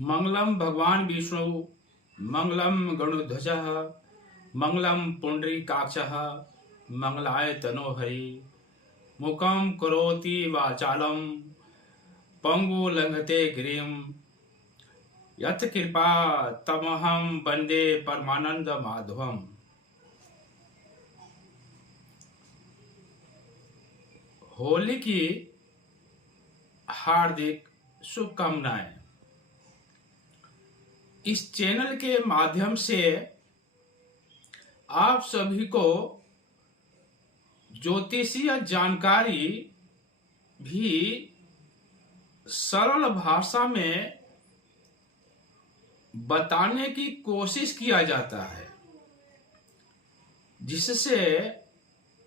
मंगलम भगवान विष्णु मंगलम गरुड़ध्वजः मंगलम पुंडरीकाक्षः मंगलाय तनोहरि मुखं करोति वाचालं पंगु लंघते गिरिं यत् कृपा तमहं वन्दे परमानंद माधवम्। होली की हार्दिक शुभकामनाएं। इस चैनल के माध्यम से आप सभी को ज्योतिषीय जानकारी भी सरल भाषा में बताने की कोशिश किया जाता है, जिससे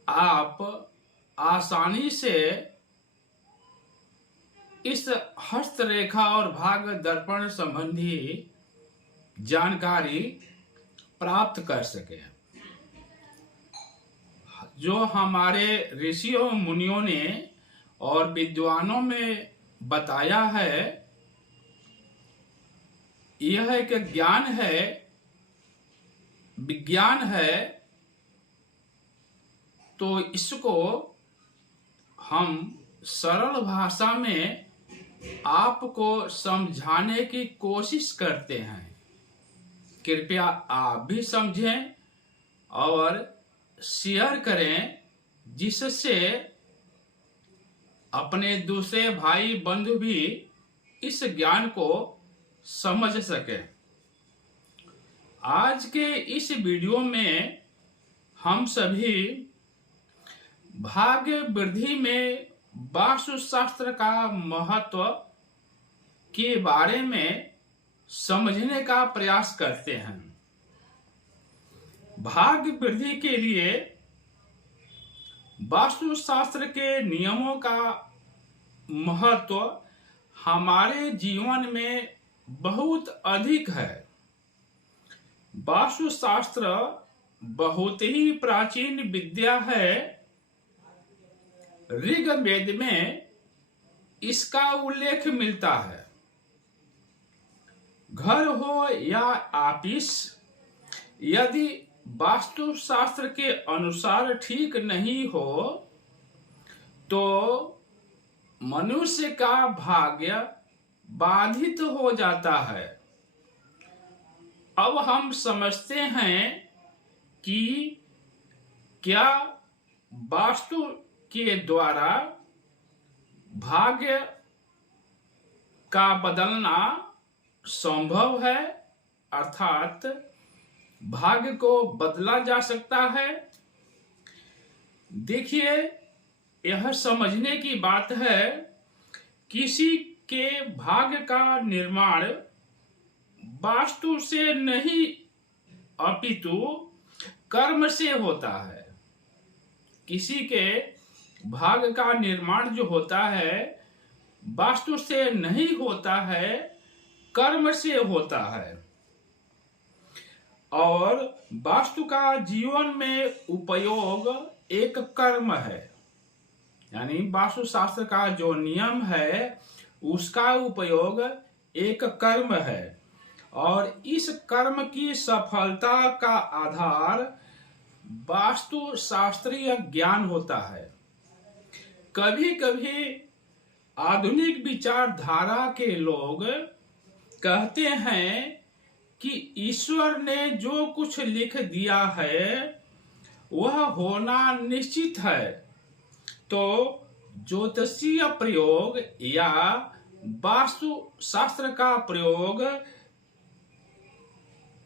आप आसानी से इस हस्तरेखा और भाग दर्पण संबंधी जानकारी प्राप्त कर सके। जो हमारे ऋषियों मुनियों ने और विद्वानों में बताया है, यह एक ज्ञान है, विज्ञान है, तो इसको हम सरल भाषा में आपको समझाने की कोशिश करते हैं। कृपया आप भी समझें और शेयर करें, जिससे अपने दूसरे भाई बंधु भी इस ज्ञान को समझ सके। आज के इस वीडियो में हम सभी भाग्य वृद्धि में वास्तुशास्त्र का महत्व के बारे में समझने का प्रयास करते हैं। भाग्य वृद्धि के लिए वास्तुशास्त्र के नियमों का महत्व हमारे जीवन में बहुत अधिक है। वास्तुशास्त्र बहुत ही प्राचीन विद्या है। ऋग्वेद में इसका उल्लेख मिलता है। घर हो या ऑफिस, यदि वास्तुशास्त्र के अनुसार ठीक नहीं हो तो मनुष्य का भाग्य बाधित हो जाता है। अब हम समझते हैं कि क्या वास्तु के द्वारा भाग्य का बदलना संभव है, अर्थात भाग्य को बदला जा सकता है। देखिए, यह समझने की बात है, किसी के भाग्य का निर्माण वास्तु से नहीं अपितु कर्म से होता है। किसी के भाग्य का निर्माण जो होता है वास्तु से नहीं होता है, कर्म से होता है। और वास्तु का जीवन में उपयोग एक कर्म है, यानी वास्तुशास्त्र का जो नियम है उसका उपयोग एक कर्म है, और इस कर्म की सफलता का आधार वास्तु शास्त्रीय ज्ञान होता है। कभी कभी आधुनिक विचारधारा के लोग कहते हैं कि ईश्वर ने जो कुछ लिख दिया है वह होना निश्चित है, तो ज्योतिषीय प्रयोग या वास्तु शास्त्र का प्रयोग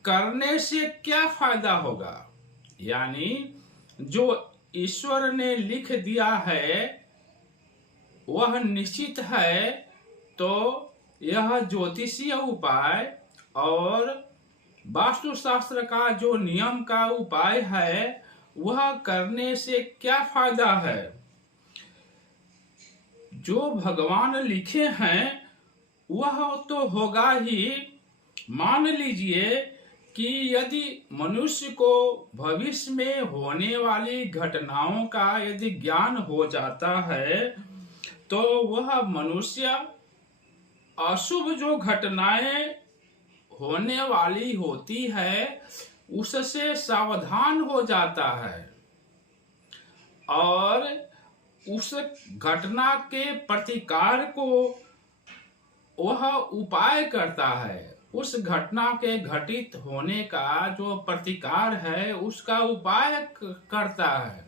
करने से क्या फायदा होगा। यानी जो ईश्वर ने लिख दिया है वह निश्चित है, तो यह ज्योतिषीय उपाय और वास्तुशास्त्र का जो नियम का उपाय है वह करने से क्या फायदा है। जो भगवान लिखे हैं वह तो होगा ही। मान लीजिए कि यदि मनुष्य को भविष्य में होने वाली घटनाओं का यदि ज्ञान हो जाता है तो वह मनुष्य अशुभ जो घटनाएं होने वाली होती है उससे सावधान हो जाता है और उस घटना के प्रतिकार को वह उपाय करता है। उस घटना के घटित होने का जो प्रतिकार है उसका उपाय करता है।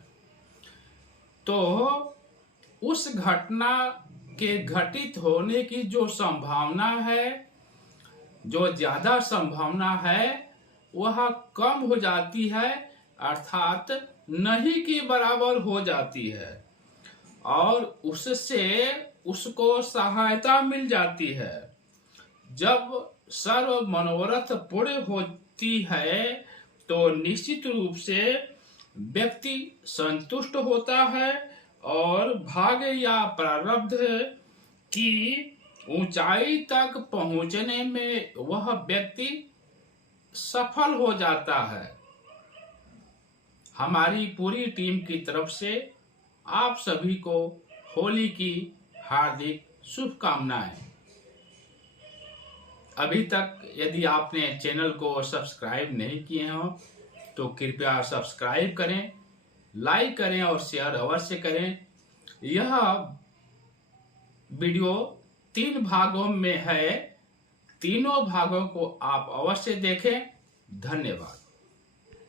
तो उस घटना के घटित होने की जो संभावना है, जो ज्यादा संभावना है, वह कम हो जाती है, अर्थात नहीं के बराबर हो जाती है और उससे उसको सहायता मिल जाती है। जब सर्व मनोरथ पूर्ण होती है तो निश्चित रूप से व्यक्ति संतुष्ट होता है और भाग्य या प्रारब्ध की ऊंचाई तक पहुंचने में वह व्यक्ति सफल हो जाता है। हमारी पूरी टीम की तरफ से आप सभी को होली की हार्दिक शुभकामनाएं। अभी तक यदि आपने चैनल को सब्सक्राइब नहीं किए हो तो कृपया सब्सक्राइब करें, लाइक करें और शेयर अवश्य करें। यह वीडियो 3 भागों में है, तीनों भागों को आप अवश्य देखें। धन्यवाद।